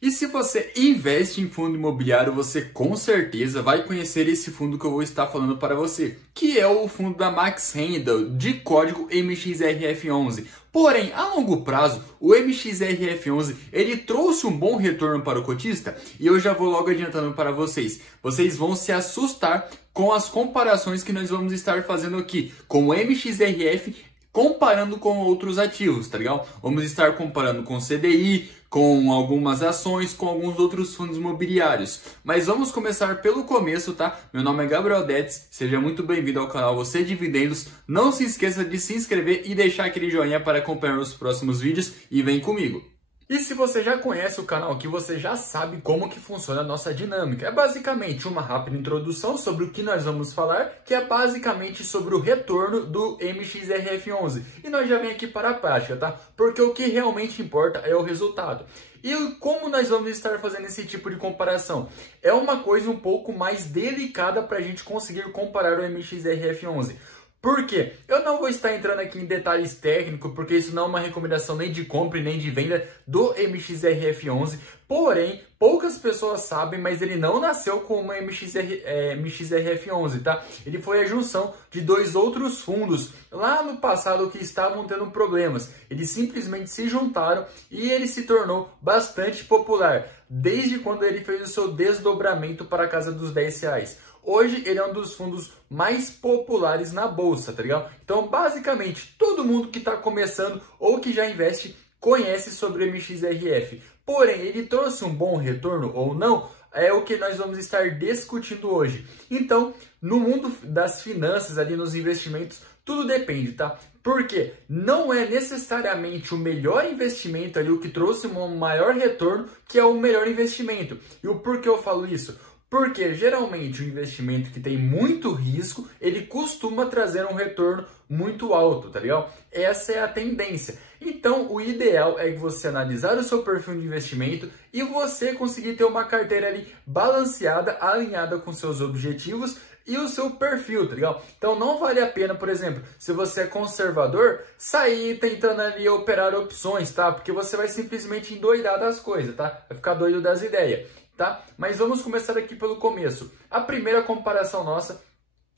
E se você investe em fundo imobiliário, você com certeza vai conhecer esse fundo que eu vou estar falando para você, que é o fundo da Max Renda, de código MXRF11. Porém, a longo prazo, o MXRF11 ele trouxe um bom retorno para o cotista e eu já vou logo adiantando para vocês. Vocês vão se assustar com as comparações que nós vamos estar fazendo aqui com o MXRF comparando com outros ativos, tá legal? Vamos estar comparando com CDI, com algumas ações, com alguns outros fundos imobiliários. Mas vamos começar pelo começo, tá? Meu nome é Gabriel Detz, seja muito bem-vindo ao canal Você Dividendos. Não se esqueça de se inscrever e deixar aquele joinha para acompanhar os próximos vídeos e vem comigo. E se você já conhece o canal aqui, você já sabe como que funciona a nossa dinâmica. É basicamente uma rápida introdução sobre o que nós vamos falar, que é basicamente sobre o retorno do MXRF11. E nós já vem aqui para a prática, tá? Porque o que realmente importa é o resultado. E como nós vamos estar fazendo esse tipo de comparação? É uma coisa um pouco mais delicada para a gente conseguir comparar o MXRF11. Por quê? Eu não vou estar entrando aqui em detalhes técnicos, porque isso não é uma recomendação nem de compra e nem de venda do MXRF11. Porém, poucas pessoas sabem, mas ele não nasceu com uma MXRF11, tá? Ele foi a junção de dois outros fundos lá no passado que estavam tendo problemas. Eles simplesmente se juntaram e ele se tornou bastante popular, desde quando ele fez o seu desdobramento para a casa dos R$10. Hoje ele é um dos fundos mais populares na bolsa, tá ligado? Então, basicamente, todo mundo que está começando ou que já investe conhece sobre o MXRF. Porém, ele trouxe um bom retorno ou não? É o que nós vamos estar discutindo hoje. Então, no mundo das finanças, ali nos investimentos, tudo depende, tá? Porque não é necessariamente o melhor investimento ali, o que trouxe um maior retorno, que é o melhor investimento. E o porquê eu falo isso? Porque geralmente o investimento que tem muito risco, ele costuma trazer um retorno muito alto, tá ligado? Essa é a tendência. Então, o ideal é que você analisar o seu perfil de investimento e você conseguir ter uma carteira ali balanceada, alinhada com seus objetivos e o seu perfil, tá ligado? Então, não vale a pena, por exemplo, se você é conservador, sair tentando ali operar opções, tá? Porque você vai simplesmente endoidar das coisas, tá? Vai ficar doido das ideias. Tá? Mas vamos começar aqui pelo começo. A primeira comparação nossa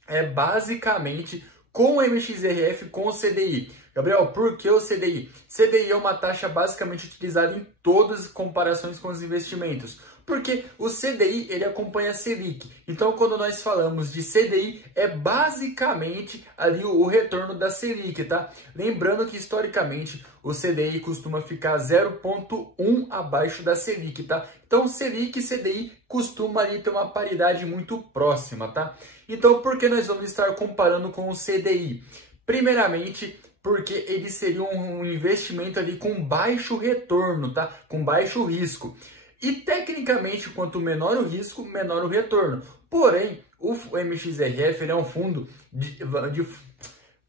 é basicamente com o MXRF com o CDI. Gabriel, por que o CDI? CDI é uma taxa basicamente utilizada em todas as comparações com os investimentos. Porque o CDI ele acompanha a Selic. Então, quando nós falamos de CDI, é basicamente ali o retorno da Selic, tá? Lembrando que historicamente o CDI costuma ficar 0,1 abaixo da Selic, tá? Então, Selic e CDI costuma ali ter uma paridade muito próxima, tá? Então, por que nós vamos estar comparando com o CDI? Primeiramente, porque ele seria um investimento ali com baixo retorno, tá? Com baixo risco. E tecnicamente, quanto menor o risco, menor o retorno. Porém, o MXRF ele é um fundo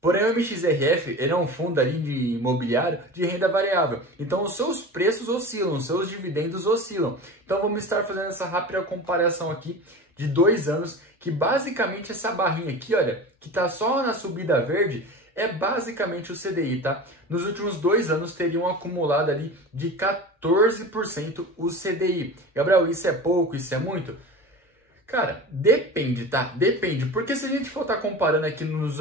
Porém, o MXRF ele é um fundo ali de imobiliário de renda variável. Então, os seus preços oscilam, os seus dividendos oscilam. Então, vamos estar fazendo essa rápida comparação aqui de 2 anos, que basicamente essa barrinha aqui, olha, que está só na subida verde, é basicamente o CDI, tá? Nos últimos 2 anos teriam acumulado ali de 14% o CDI. Gabriel, isso é pouco, isso é muito? Cara, depende, tá? Depende, porque se a gente for estar comparando aqui nos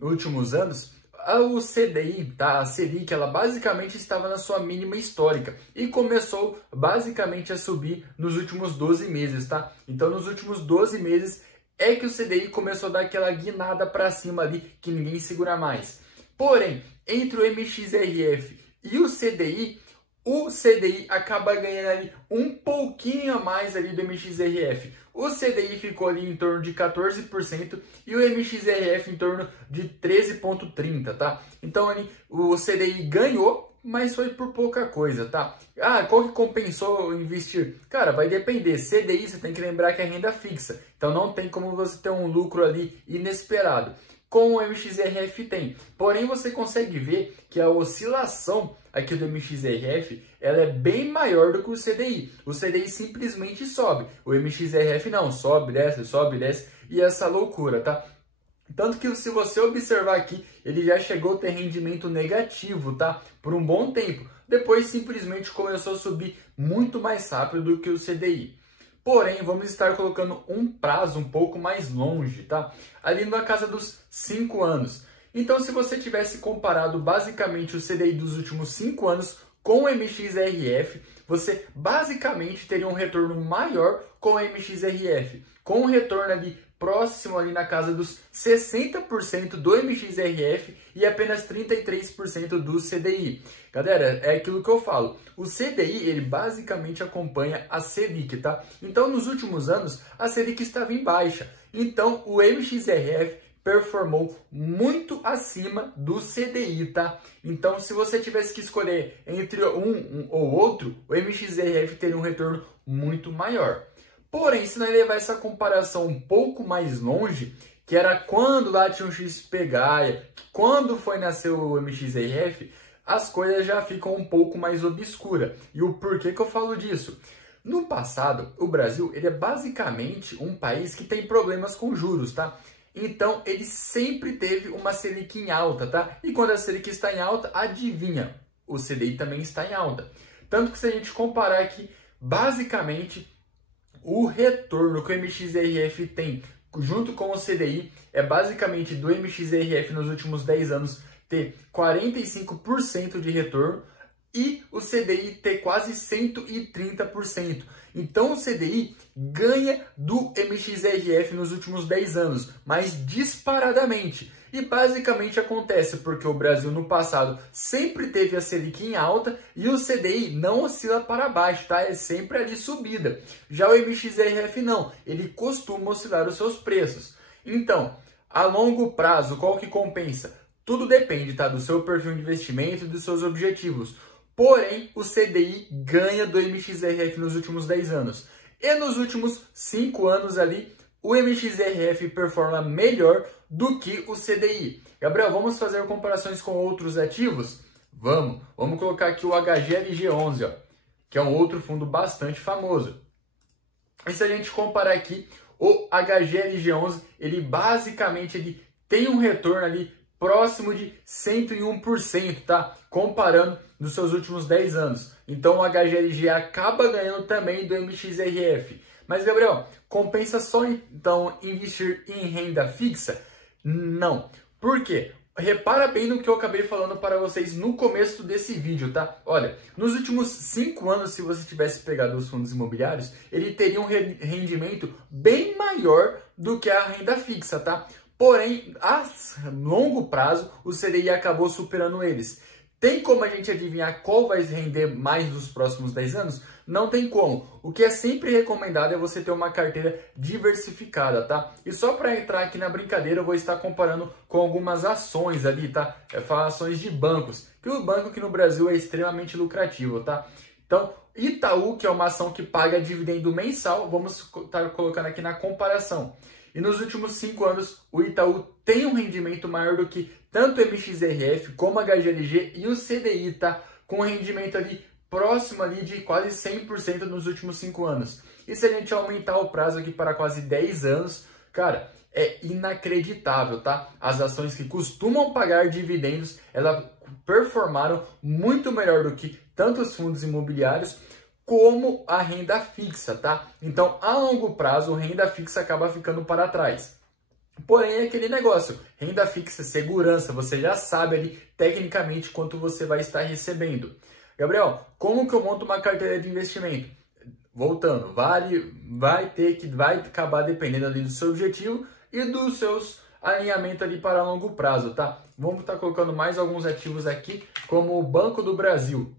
últimos anos, o CDI, tá? A Selic, ela basicamente estava na sua mínima histórica e começou basicamente a subir nos últimos 12 meses, tá? Então, nos últimos 12 meses é que o CDI começou a dar aquela guinada para cima ali que ninguém segura mais. Porém, entre o MXRF e o CDI acaba ganhando ali um pouquinho a mais ali do MXRF. O CDI ficou ali em torno de 14% e o MXRF em torno de 13,30%, tá? Então ali o CDI ganhou, mas foi por pouca coisa, tá? Ah, qual que compensou investir? Cara, vai depender. CDI, você tem que lembrar que é renda fixa. Então não tem como você ter um lucro ali inesperado. Com o MXRF tem. Porém, você consegue ver que a oscilação aqui do MXRF ela é bem maior do que o CDI. O CDI simplesmente sobe. O MXRF não, sobe, desce, e essa loucura, tá? Tanto que se você observar aqui, ele já chegou a ter rendimento negativo, tá? Por um bom tempo. depois simplesmente começou a subir muito mais rápido do que o CDI. Porém, vamos estar colocando um prazo um pouco mais longe, tá? Ali na casa dos 5 anos. Então, se você tivesse comparado basicamente o CDI dos últimos 5 anos com o MXRF, você basicamente teria um retorno maior com o MXRF, com um retorno ali próximo ali na casa dos 60% do MXRF e apenas 33% do CDI. Galera, é aquilo que eu falo. O CDI, ele basicamente acompanha a Selic, tá? Então, nos últimos anos, a Selic estava em baixa. Então, o MXRF performou muito acima do CDI, tá? Então, se você tivesse que escolher entre um ou outro, o MXRF teria um retorno muito maior. Porém, se nós levar essa comparação um pouco mais longe, que era quando lá tinha o XP Gaia, quando foi nascer o MXRF, as coisas já ficam um pouco mais obscuras. E o porquê que eu falo disso? No passado, o Brasil ele é basicamente um país que tem problemas com juros, tá? Então, ele sempre teve uma Selic em alta, tá? E quando a Selic está em alta, adivinha, o CDI também está em alta. Tanto que se a gente comparar aqui, basicamente, o retorno que o MXRF tem junto com o CDI é basicamente do MXRF nos últimos 10 anos ter 45% de retorno e o CDI ter quase 130%. Então o CDI ganha do MXRF nos últimos 10 anos, mas disparadamente. E basicamente acontece porque o Brasil no passado sempre teve a Selic em alta e o CDI não oscila para baixo, tá? É sempre ali subida. Já o MXRF não, ele costuma oscilar os seus preços. Então, a longo prazo, qual que compensa? Tudo depende, tá? Do seu perfil de investimento e dos seus objetivos. Porém, o CDI ganha do MXRF nos últimos 10 anos. E nos últimos 5 anos ali, o MXRF performa melhor do que o CDI. Gabriel, vamos fazer comparações com outros ativos? Vamos. Vamos colocar aqui o HGLG11, ó, que é um outro fundo bastante famoso. E se a gente comparar aqui, o HGLG11, ele basicamente tem um retorno ali próximo de 101%, tá? Comparando nos seus últimos 10 anos. Então o HGLG acaba ganhando também do MXRF. Mas, Gabriel, compensa só então investir em renda fixa? Não. Por quê? Repara bem no que eu acabei falando para vocês no começo desse vídeo, tá? Olha, nos últimos 5 anos, se você tivesse pegado os fundos imobiliários, ele teria um rendimento bem maior do que a renda fixa, tá? Porém, a longo prazo, o CDI acabou superando eles. Tem como a gente adivinhar qual vai render mais nos próximos 10 anos? Não tem como. O que é sempre recomendado é você ter uma carteira diversificada, tá? E só para entrar aqui na brincadeira, eu vou estar comparando com algumas ações ali, tá? Ações de bancos, que o banco aqui no Brasil é extremamente lucrativo, tá? Então, Itaú, que é uma ação que paga dividendo mensal, vamos estar colocando aqui na comparação. E nos últimos 5 anos, o Itaú tem um rendimento maior do que tanto o MXRF como a HGLG e o CDI, tá? Com um rendimento ali próximo ali de quase 100% nos últimos 5 anos. E se a gente aumentar o prazo aqui para quase 10 anos, cara, é inacreditável, tá? As ações que costumam pagar dividendos, elas performaram muito melhor do que tanto os fundos imobiliários como a renda fixa, tá? Então, a longo prazo, a renda fixa acaba ficando para trás. Porém, é aquele negócio, renda fixa, segurança, você já sabe ali tecnicamente quanto você vai estar recebendo. Gabriel, como que eu monto uma carteira de investimento? Voltando, vai acabar dependendo ali do seu objetivo e dos seus alinhamentos ali para longo prazo, tá? Vamos estar colocando mais alguns ativos aqui, como o Banco do Brasil.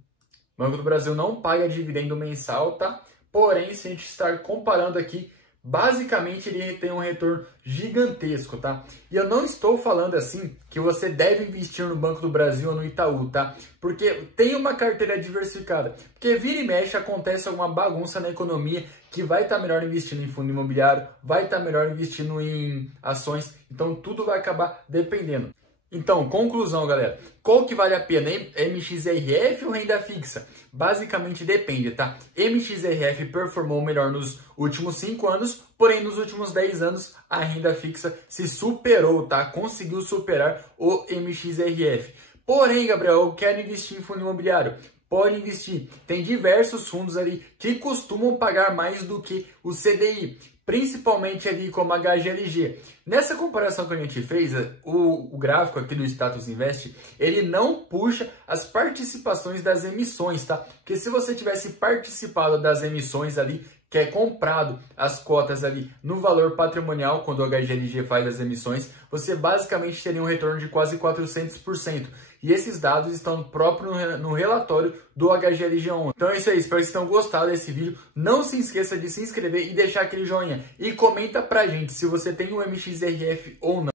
O Banco do Brasil não paga dividendo mensal, tá? Porém, se a gente estar comparando aqui, basicamente ele tem um retorno gigantesco, tá? E eu não estou falando assim que você deve investir no Banco do Brasil ou no Itaú, tá? Porque tem uma carteira diversificada. Porque vira e mexe acontece alguma bagunça na economia que vai estar melhor investindo em fundo imobiliário, vai estar melhor investindo em ações, então tudo vai acabar dependendo. Então, conclusão, galera. Qual que vale a pena? MXRF ou renda fixa? Basicamente depende, tá? MXRF performou melhor nos últimos 5 anos, porém nos últimos 10 anos a renda fixa se superou, tá? Conseguiu superar o MXRF. Porém, Gabriel, eu quero investir em fundo imobiliário. pode investir. Tem diversos fundos ali que costumam pagar mais do que o CDI, principalmente ali como a HGLG. Nessa comparação que a gente fez, o gráfico aqui do Status Invest, ele não puxa as participações das emissões, tá? Porque se você tivesse participado das emissões ali, que é comprado as cotas ali no valor patrimonial, quando o HGLG faz as emissões, você basicamente teria um retorno de quase 400%. E esses dados estão próprio no relatório do HGLG11. Então é isso aí, espero que vocês tenham gostado desse vídeo. Não se esqueça de se inscrever e deixar aquele joinha. E comenta pra gente se você tem um MXRF ou não.